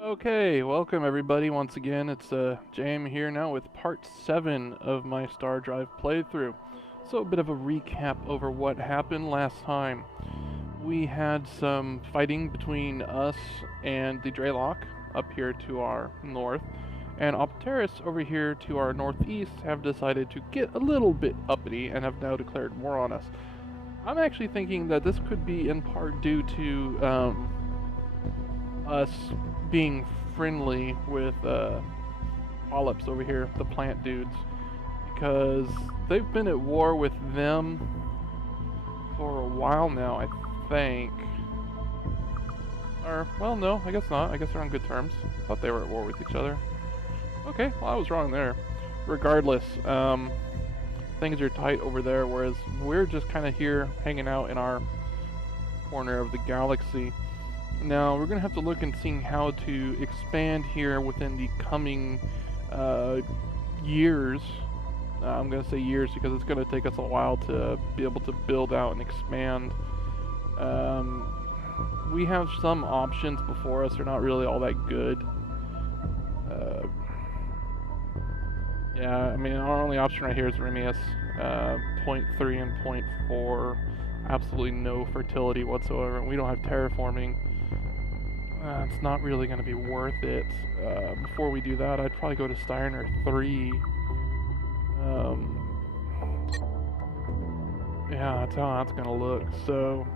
Okay, welcome everybody once again. It's Jam here now with part 7 of my StarDrive playthrough. So a bit of a recap over what happened last time. We had some fighting between us and the Dreylock up here to our north, and Opteris over here to our northeast have decided to get a little bit uppity and have now declared war on us. I'm actually thinking that this could be in part due to us being friendly with polyps over here, the plant dudes, because they've been at war with them for a while now, I think. Or, well, no, I guess not. I guess they're on good terms. I thought they were at war with each other. Okay, well, I was wrong there. Regardless, things are tight over there, whereas we're just kind of here hanging out in our corner of the galaxy. Now, we're going to have to look and see how to expand here within the coming years. I'm going to say years because it's going to take us a while to be able to build out and expand. We have some options before us. They're not really all that good. Yeah, I mean, our only option right here is Remius. 0.3 and 0.4. Absolutely no fertility whatsoever. We don't have terraforming. It's not really going to be worth it. Before we do that, I'd probably go to Steiner 3. Yeah, that's how that's going to look. So,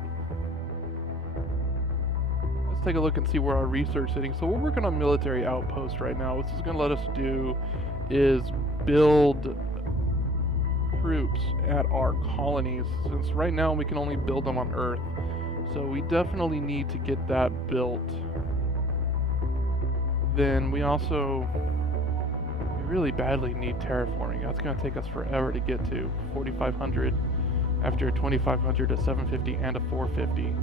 let's take a look and see where our research is sitting. So we're working on military outposts right now. What this is going to let us do is build troops at our colonies, since right now we can only build them on Earth. So we definitely need to get that built. Then we really badly need terraforming. That's going to take us forever to get to 4,500 after 2,500, a 750, and a 450.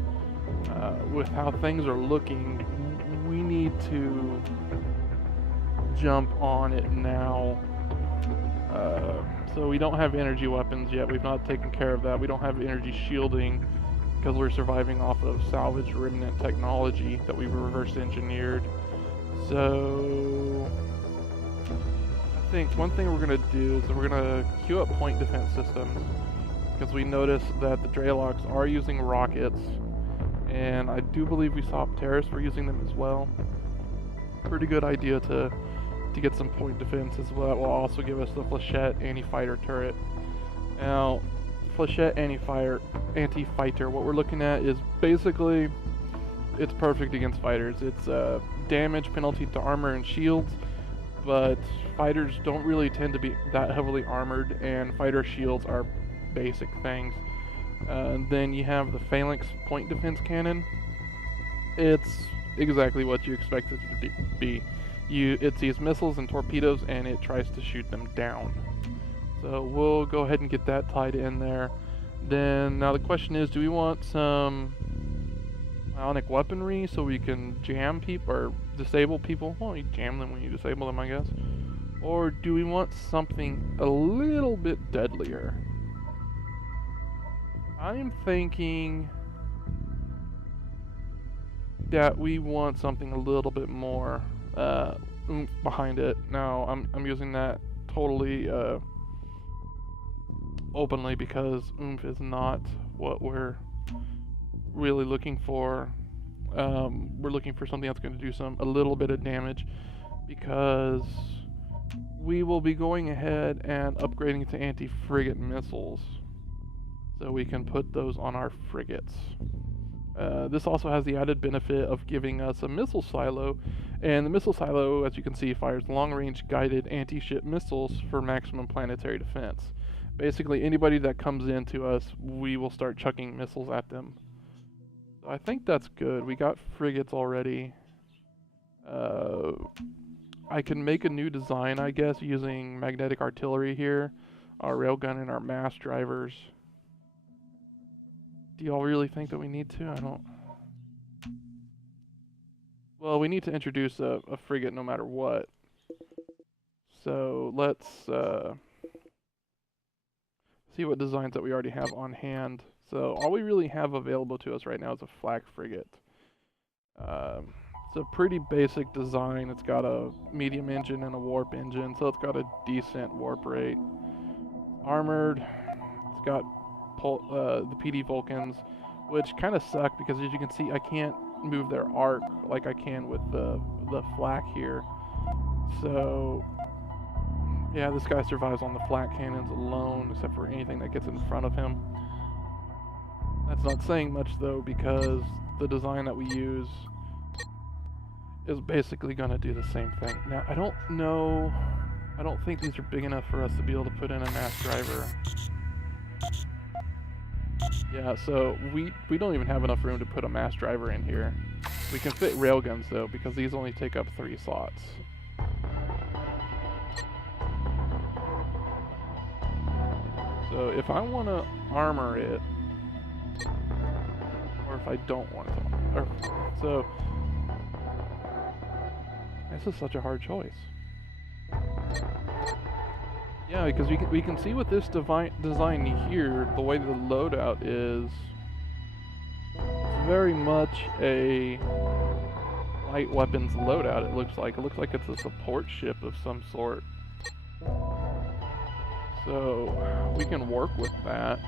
With how things are looking, we need to jump on it now. So we don't have energy weapons yet. We've not taken care of that. We don't have energy shielding because we're surviving off of salvaged remnant technology that we've reverse engineered. So I think one thing we're going to do is we're going to queue up point defense systems, because we noticed that the Dreylocks are using rockets, and I do believe we saw Opteris were using them as well. Pretty good idea to get some point defense as well. That will also give us the Flechette anti-fighter turret. Now, Flechette anti-fighter, what we're looking at is basically, it's perfect against fighters. It's damage penalty to armor and shields, but fighters don't really tend to be that heavily armored, and fighter shields are basic things. Then you have the Phalanx point defense cannon. It's exactly what you expect it to be. It sees missiles and torpedoes, and it tries to shoot them down. So we'll go ahead and get that tied in there. Then, now the question is, do we want some ionic weaponry so we can jam people, or disable people? Well, you jam them when you disable them, I guess. Or do we want something a little bit deadlier? I'm thinking that we want something a little bit more oomph behind it. Now, I'm using that totally openly because oomph is not what we're really looking for. We're looking for something that's going to do a little bit of damage, because we will be going ahead and upgrading to anti-frigate missiles, so we can put those on our frigates. This also has the added benefit of giving us a missile silo, and the missile silo, as you can see, fires long-range guided anti-ship missiles for maximum planetary defense. Basically, anybody that comes into us, we will start chucking missiles at them. So I think that's good. We got frigates already. I can make a new design, I guess, using magnetic artillery here, our railgun, and our mass drivers. Do y'all really think that we need to? I don't. Well, we need to introduce a frigate no matter what. So let's see what designs that we already have on hand. So all we really have available to us right now is a flak frigate. It's a pretty basic design. It's got a medium engine and a warp engine, so it's got a decent warp rate. Armored. It's got the PD Vulcans, which kind of suck because as you can see, I can't move their arc like I can with the flak here. So yeah, this guy survives on the flak cannons alone, except for anything that gets in front of him. That's not saying much though, because the design that we use is basically going to do the same thing. Now, I don't think these are big enough for us to be able to put in a mass driver. Yeah, so we don't even have enough room to put a mass driver in here. We can fit railguns though, because these only take up 3 slots. So if I want to armor it, or if I don't want to, so this is such a hard choice. Yeah, because we can see with this design here, the way the loadout is, it's very much a light weapons loadout. It looks like it's a support ship of some sort. So we can work with that.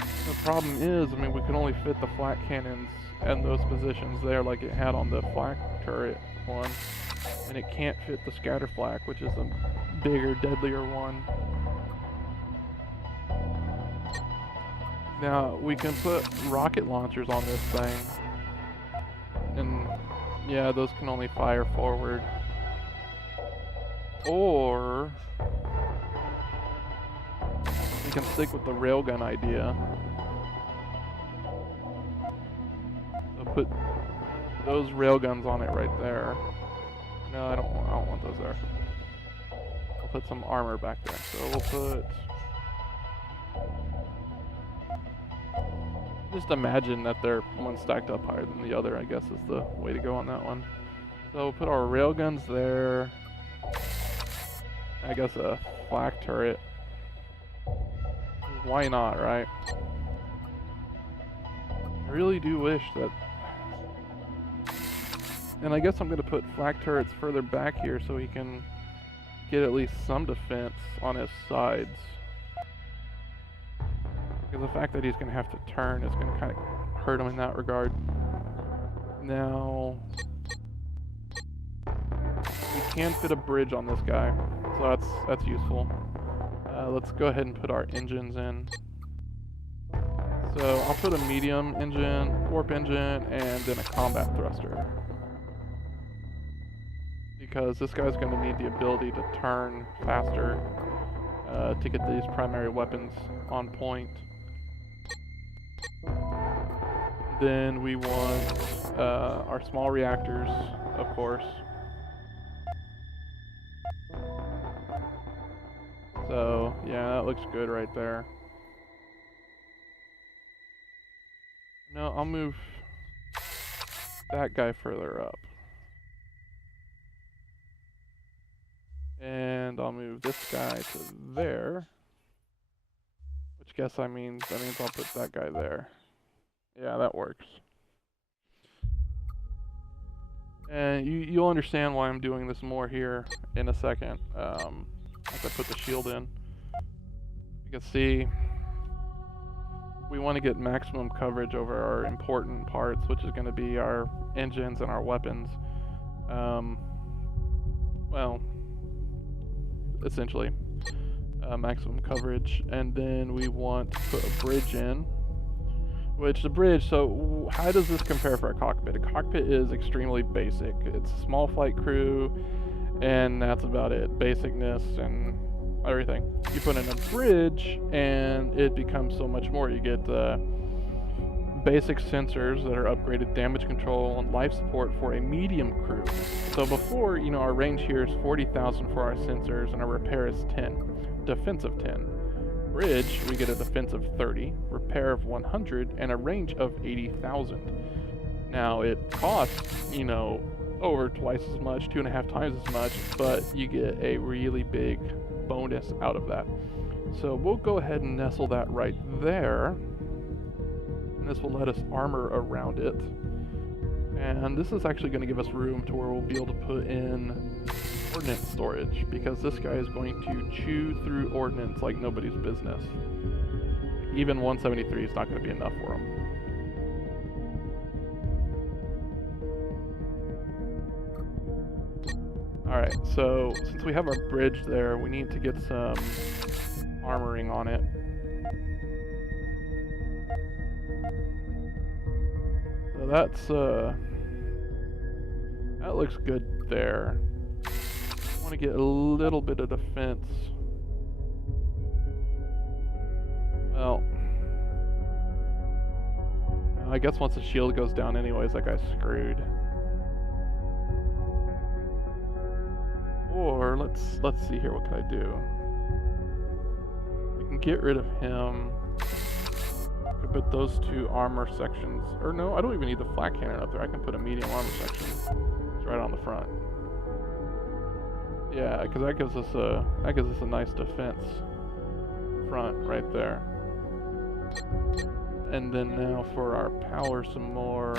The problem is, I mean, we can only fit the flak cannons and those positions there like it had on the flak turret one, and it can't fit the scatter flak, which is a bigger, deadlier one. Now we can put rocket launchers on this thing, and yeah, those can only fire forward. Or we can stick with the railgun idea. So put those railguns on it right there. No, I don't want those there. We'll put some armor back there. So we'll put. Just imagine that they're one stacked up higher than the other, I guess is the way to go on that one. So we'll put our railguns there. I guess a flak turret. Why not, right? I really do wish that. And I guess I'm going to put flak turrets further back here so he can get at least some defense on his sides. Because the fact that he's going to have to turn is going to kind of hurt him in that regard. Now, we can fit a bridge on this guy, so that's useful. Let's go ahead and put our engines in. So I'll put a medium engine, warp engine, and then a combat thruster. Because this guy's going to need the ability to turn faster to get these primary weapons on point. Then we want our small reactors, of course. So, yeah, that looks good right there. No, I'll move that guy further up. And I'll move this guy to there. Which that means I'll put that guy there. Yeah, that works. And you'll understand why I'm doing this more here in a second. As I put the shield in. You can see we want to get maximum coverage over our important parts, which is going to be our engines and our weapons. Well, essentially maximum coverage. And then we want to put a bridge in. Which the bridge, so how does this compare for a cockpit? A cockpit is extremely basic. It's a small flight crew, and that's about it. Basicness and everything. You put in a bridge, and it becomes so much more. You get basic sensors that are upgraded, damage control, and life support for a medium crew. So before, our range here is 40,000 for our sensors, and our repair is 10. Defensive 10. Bridge, we get a defense of 30, repair of 100, and a range of 80,000. Now, it costs, over twice as much, 2.5 times as much, but you get a really big bonus out of that. So we'll go ahead and nestle that right there. And this will let us armor around it. And this is actually going to give us room to where we'll be able to put in ordnance storage, because this guy is going to chew through ordnance like nobody's business. Even 173 is not going to be enough for him. Alright, so since we have our bridge there, we need to get some armoring on it. So that's, that looks good there. I want to get a little bit of defense. Well, I guess once the shield goes down anyways, that guy's screwed. Or let's see here, what can I do? We can get rid of him. I could put those two armor sections, or no, I don't even need the flat cannon up there. I can put a medium armor section. It's right on the front. Yeah, because that gives us a nice defense front right there. And then now for our power some more.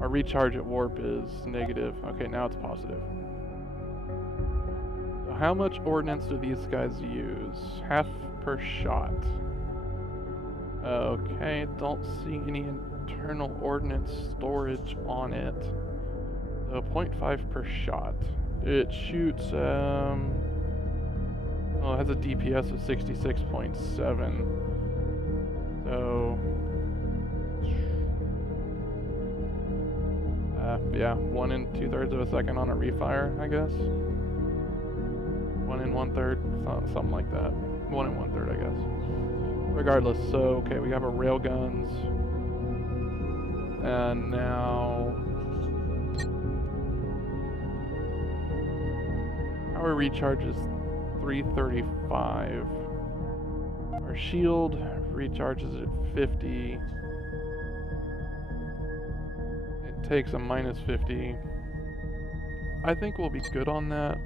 Our recharge at warp is negative. Okay, now it's positive. So how much ordnance do these guys use? Half per shot. Okay, don't see any internal ordnance storage on it. So 0.5 per shot. It shoots, oh, it has a DPS of 66.7. So, yeah, 1 2/3 of a second on a refire, I guess. 1 1/3, something like that. 1 1/3, I guess. Regardless, so, okay, we have our railguns. And now power recharge is 335. Our shield recharges at 50. It takes a minus 50. I think we'll be good on that.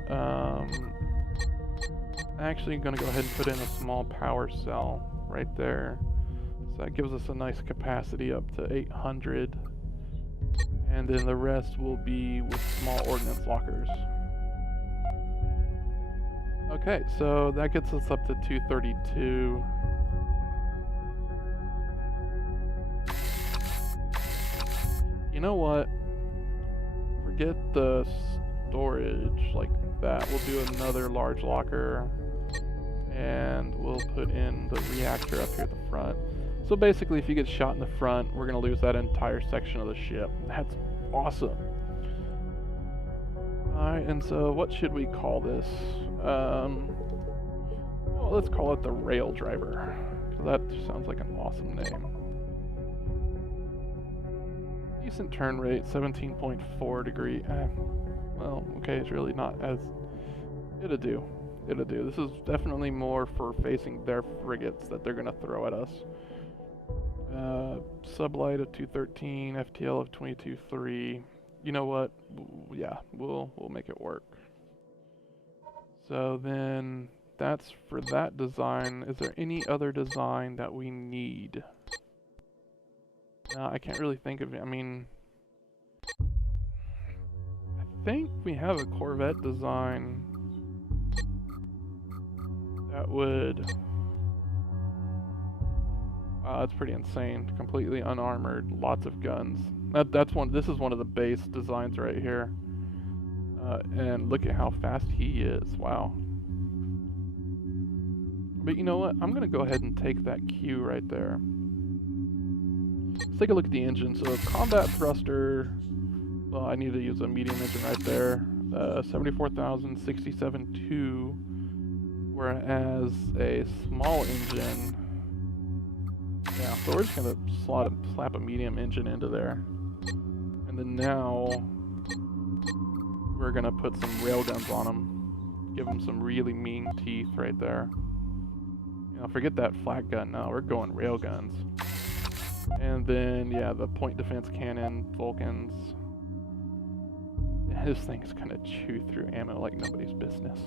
Actually, I'm gonna go ahead and put in a small power cell right there. So that gives us a nice capacity up to 800. And then the rest will be with small ordnance lockers. Okay, so that gets us up to 232. You know what? Forget the storage like that. We'll do another large locker. And we'll put in the reactor up here at the front. So basically, if you get shot in the front, we're going to lose that entire section of the ship. That's awesome. Alright, and so what should we call this? Well, let's call it the Rail Driver. That sounds like an awesome name. Decent turn rate, 17.4 degree. Well, okay, it's really not as... It'll do. It'll do. This is definitely more for facing their frigates that they're going to throw at us. Sublight of 213, FTL of 22.3. You know what? Yeah, we'll make it work. So then that's for that design. Is there any other design that we need? I can't really think of it. I mean, I think we have a Corvette design that would... Wow, that's pretty insane. Completely unarmored, lots of guns. That's one. This is one of the base designs right here. And look at how fast he is. Wow. But you know what? I'm gonna go ahead and take that Q right there. Let's take a look at the engine. So combat thruster. Well, I need to use a medium engine right there. 74,067.2. Whereas a small engine. Yeah, so we're just gonna slap a medium engine into there. And then now we're gonna put some railguns on them. Give them some really mean teeth right there. You know, forget that flat gun now, we're going railguns. And then, yeah, the point defense cannon, Vulcans. Yeah, this thing's gonna chew through ammo like nobody's business.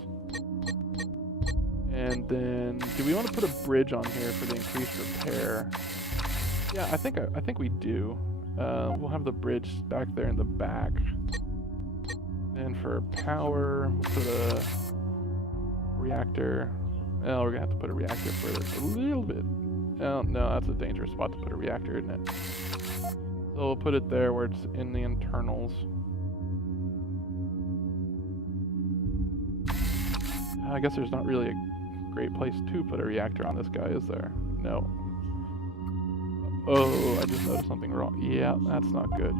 And then, do we want to put a bridge on here for the increased repair? Yeah, I think we do. We'll have the bridge back there in the back. And for power, we'll put a reactor. Oh, we're gonna have to put a reactor further a little bit. Oh, no, that's a dangerous spot to put a reactor, isn't it? So we'll put it there where it's in the internals. I guess there's not really a great place to put a reactor on this guy, is there? No. Oh, I just noticed something wrong. Yeah, that's not good.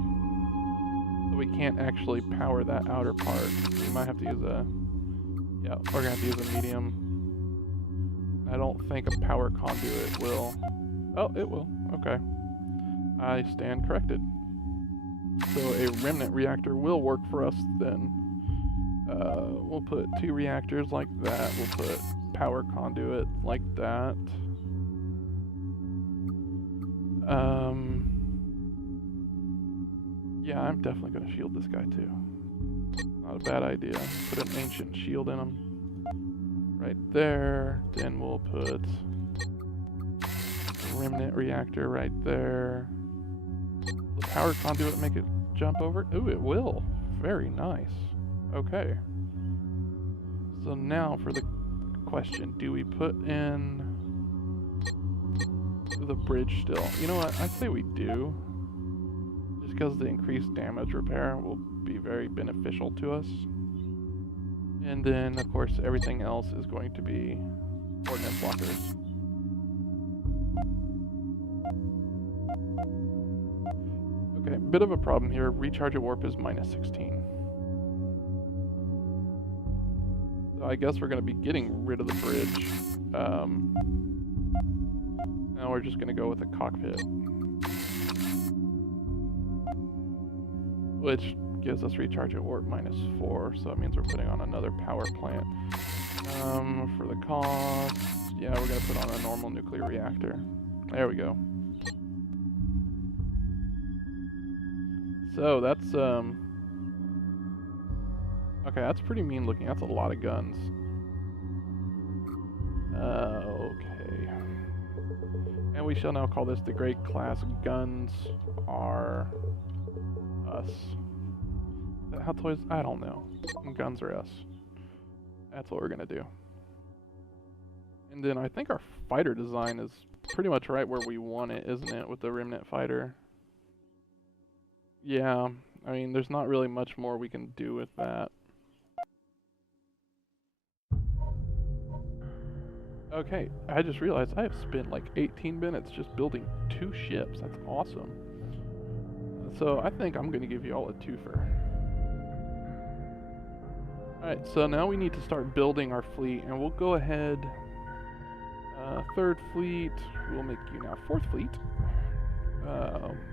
So we can't actually power that outer part. We might have to use a... Yeah, we're gonna have to use a medium. I don't think a power conduit will... Oh, it will. Okay. I stand corrected. So a remnant reactor will work for us then. We'll put 2 reactors like that. We'll put power conduit like that. Yeah, I'm definitely going to shield this guy too. Not a bad idea. Put an ancient shield in him. Right there. Then we'll put a remnant reactor right there. The power conduit make it jump over? Ooh, it will. Very nice. Okay. So now for the question, do we put in the bridge still? You know what? I'd say we do. Just because the increased damage repair will be very beneficial to us. And then, of course, everything else is going to be ordnance blockers. Okay, bit of a problem here. Recharge at warp is -16. So I guess we're going to be getting rid of the bridge. Now we're just going to go with the cockpit. Which gives us recharge at warp -4, so it means we're putting on another power plant. For the cost, yeah, we're going to put on a normal nuclear reactor. There we go. So that's, okay, that's pretty mean looking. That's a lot of guns. Okay. And we shall now call this the Great Class Guns Are Us. How toys? I don't know. Guns are us. That's what we're gonna do. And then I think our fighter design is pretty much right where we want it, isn't it? With the remnant fighter. Yeah, I mean, there's not really much more we can do with that. Okay, I just realized I have spent like 18 minutes just building 2 ships. That's awesome. So I think I'm going to give you all a twofer. Alright, so now we need to start building our fleet, and we'll go ahead. 3rd fleet, we'll make you now 4th fleet.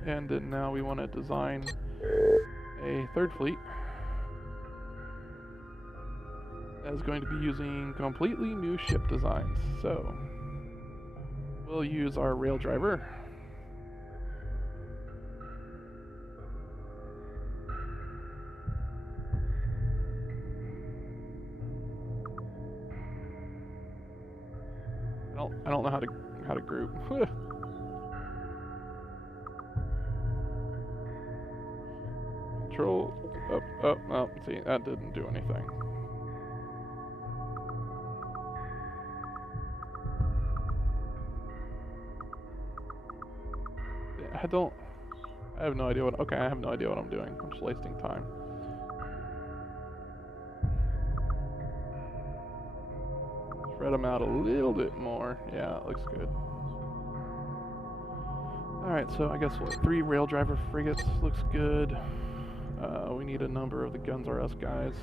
And then now we want to design a 3rd fleet that is going to be using completely new ship designs. So we'll use our rail driver. I don't know how to group. Control up, up, up. See, that didn't do anything. I have no idea what, okay, I have no idea what I'm doing. I'm just wasting time. Spread them out a little bit more. Yeah, it looks good. Alright, so I guess what, 3 rail driver frigates looks good. We need a number of the Guns R Us guys.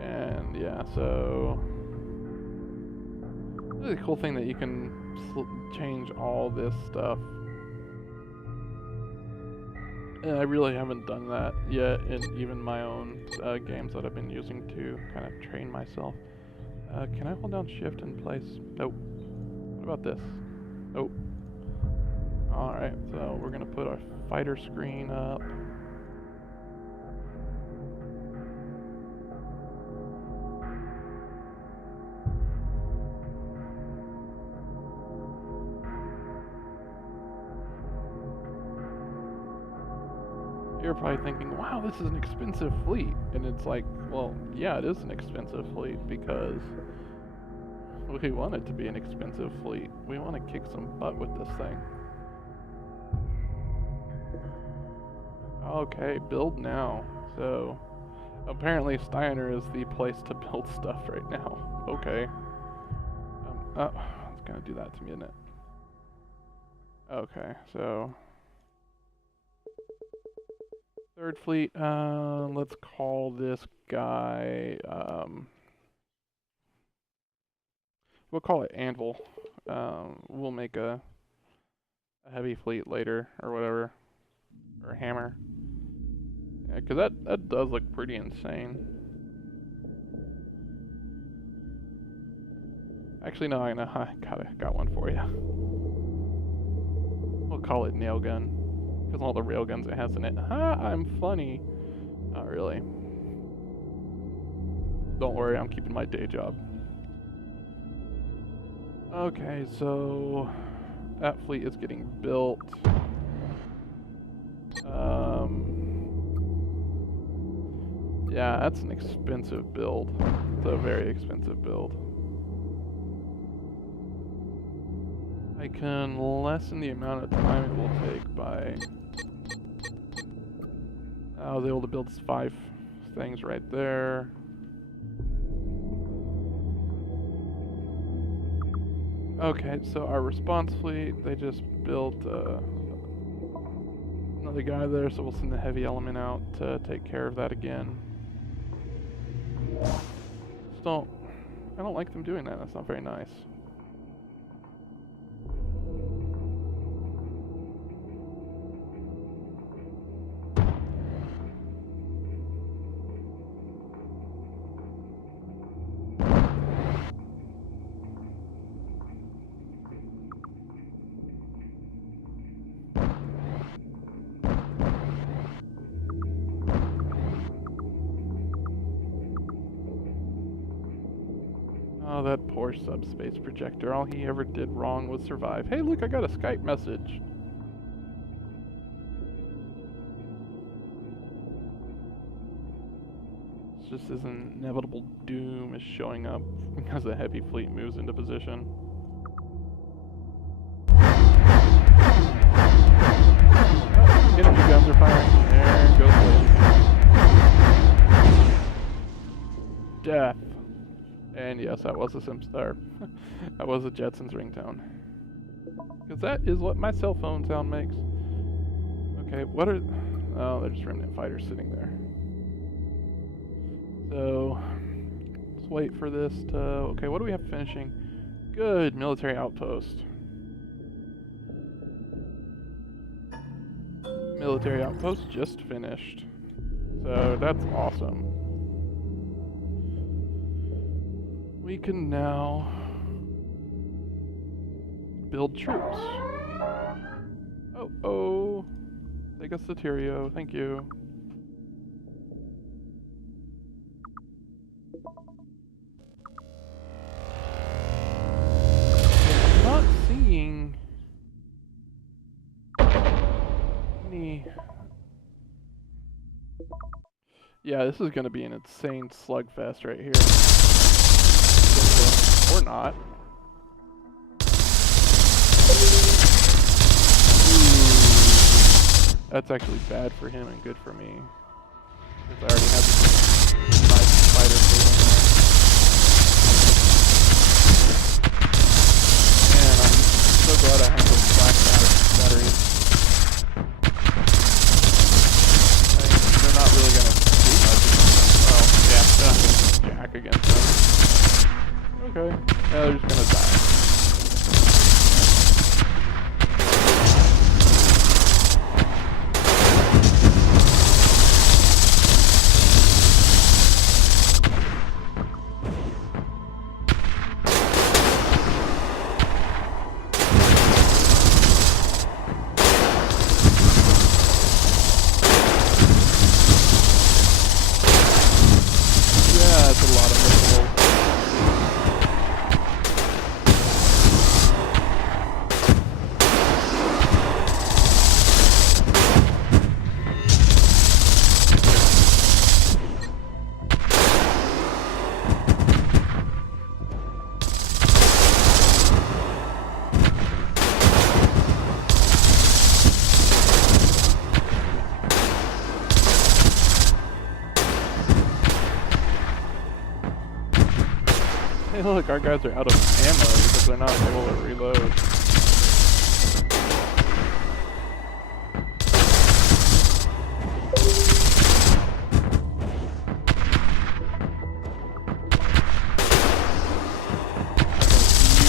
And yeah, so this is a cool thing that you can change all this stuff. And I really haven't done that yet in even my own games that I've been using to kind of train myself. Can I hold down shift in place? Nope. What about this? Nope. Alright, so we're gonna put our fighter screen up. You're probably thinking, wow, this is an expensive fleet. And it's like, well, yeah, it is an expensive fleet because we want it to be an expensive fleet. We want to kick some butt with this thing. Okay, build now. So, apparently Steiner is the place to build stuff right now. Okay. Oh, it's gonna do that to me, isn't it? Okay, so... Third fleet, let's call this guy, we'll call it Anvil. We'll make a heavy fleet later, or whatever, or Hammer. Yeah, cause that does look pretty insane. Actually, no, I know, I got one for you. We'll call it Nail Gun. Because all the railguns it has in it. Ha! I'm funny. Not really. Don't worry, I'm keeping my day job. Okay, so that fleet is getting built. Yeah, that's an expensive build. It's a very expensive build. I can lessen the amount of time it will take by... I was able to build 5 things right there. Okay, so our response fleet, they just built another guy there, so we'll send the heavy element out to take care of that again. I don't like them doing that, that's not very nice. Oh, that poor subspace projector. All he ever did wrong was survive. Hey, look, I got a Skype message. It's just his inevitable doom is showing up as a heavy fleet moves into position. Oh, enemy guns are firing. There goes the death. And yes, that was a that was a Jetsons ringtone. Because that is what my cell phone sound makes. Okay, what are... Oh, they're just remnant fighters sitting there. So, let's wait for this to... Okay, what do we have finishing? Good, military outpost. Military outpost just finished. So, that's awesome. We can now build troops. Oh, take us to Tirio, thank you. I'm not seeing any... Yeah, this is gonna be an insane slugfest right here. Or not. That's actually bad for him and good for me. Because I already have this nice fighter fleet in there. Man, I'm so glad I have those black batteries. I mean, they're not really gonna do much. Well, yeah, they're not gonna jack against them. Okay, now they're just gonna die. Hey, look, our guys are out of ammo because they're not able to reload. You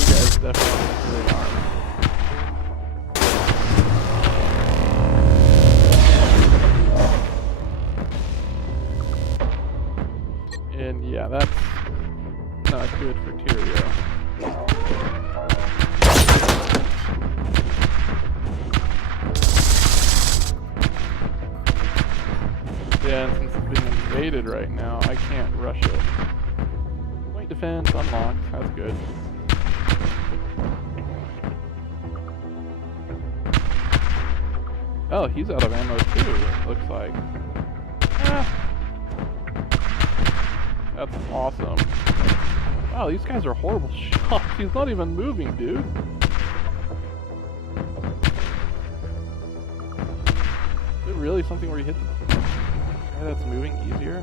guys definitely really are. And yeah, that's not good for Tirio. Yeah, and since it's being invaded right now, I can't rush it. Point defense unlocked, that's good. Oh, he's out of ammo too, it looks like. Ah. That's awesome. Wow, these guys are horrible shots. He's not even moving, dude. Is it really something where you hit the guy that's moving easier?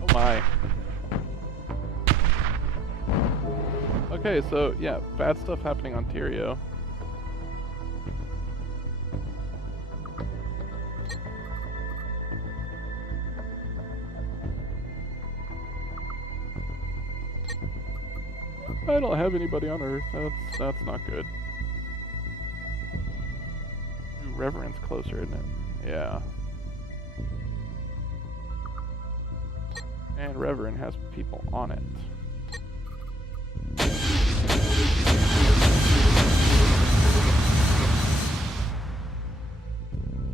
Oh my. Okay, so yeah, bad stuff happening on Tirio. I don't have anybody on Earth. That's not good. Ooh, Reverend's closer, isn't it? Yeah. And Reverend has people on it.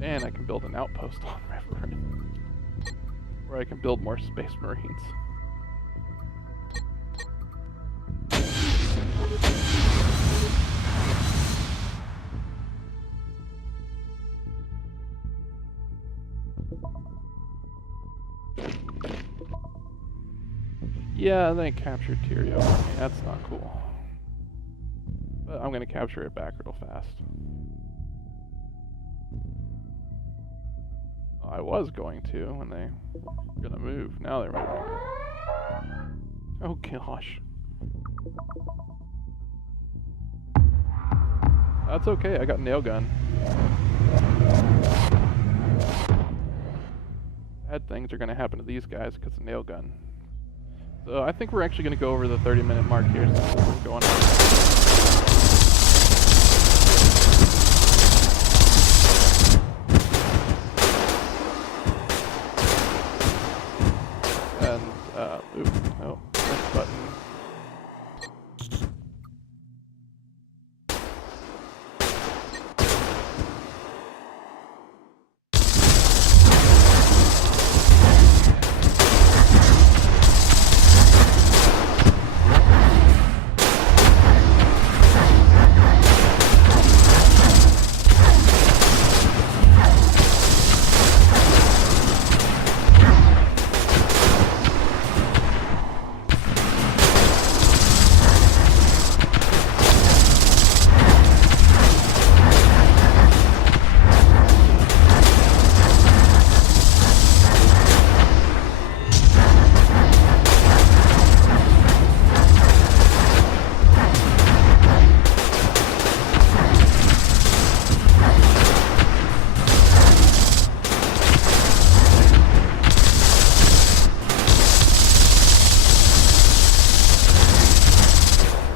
And I can build an outpost on Reverend, where I can build more Space Marines. Yeah, and then I captured Tirio. I mean, that's not cool. But I'm gonna capture it back real fast. I was going to when they were gonna move. Now they're moving. Oh gosh. That's okay, I got nail gun. Bad things are gonna happen to these guys because of nail gun. So I think we're actually gonna go over the 30-minute mark here since this is going on. Oops, no, this button.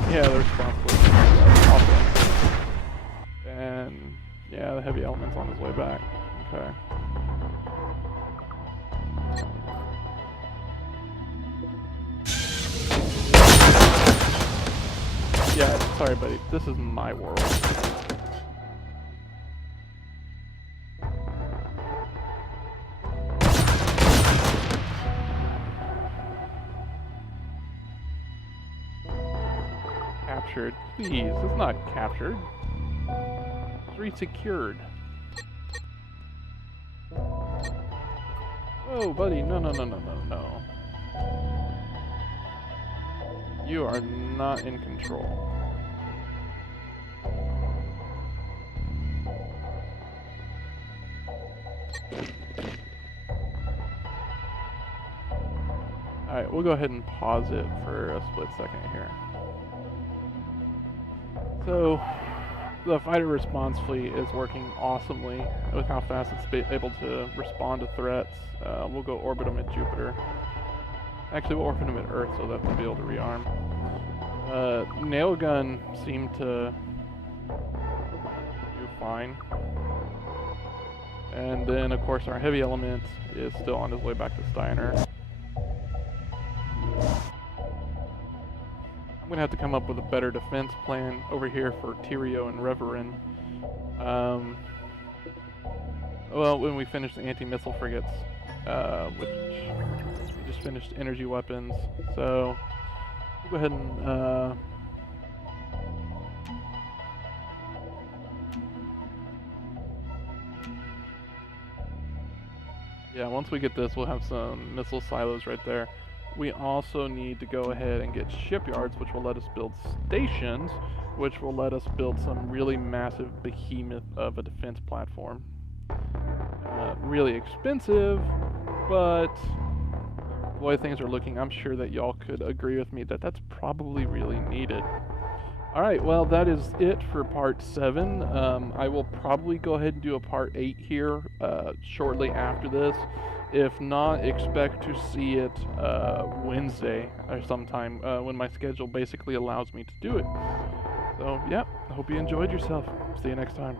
Yeah, the responsibility is awesome. And yeah, the heavy element's on his way back. Okay. Yeah, sorry buddy, this is my world. Captured. Please, it's not captured. It's resecured. Oh, buddy, no. You are not in control. Alright, we'll go ahead and pause it for a split second here. So, the fighter response fleet is working awesomely with how fast it's able to respond to threats. We'll go orbit them at Jupiter. Actually, we'll orbit them at Earth so that they'll be able to rearm. Nail gun seemed to do fine. And then, of course, our heavy element is still on his way back to Steiner. I'm going to have to come up with a better defense plan over here for Tirio and Reverin. Well, when we finish the anti-missile frigates, which we just finished energy weapons, so we'll go ahead and yeah, once we get this, we'll have some missile silos right there. We also need to go ahead and get shipyards, which will let us build stations, which will let us build some really massive behemoth of a defense platform. Really expensive, but the way things are looking, I'm sure that y'all could agree with me that that's probably really needed. Alright, well, that is it for part 7. I will probably go ahead and do a part 8 here shortly after this. If not, expect to see it Wednesday or sometime when my schedule basically allows me to do it. So, yeah, I hope you enjoyed yourself. See you next time.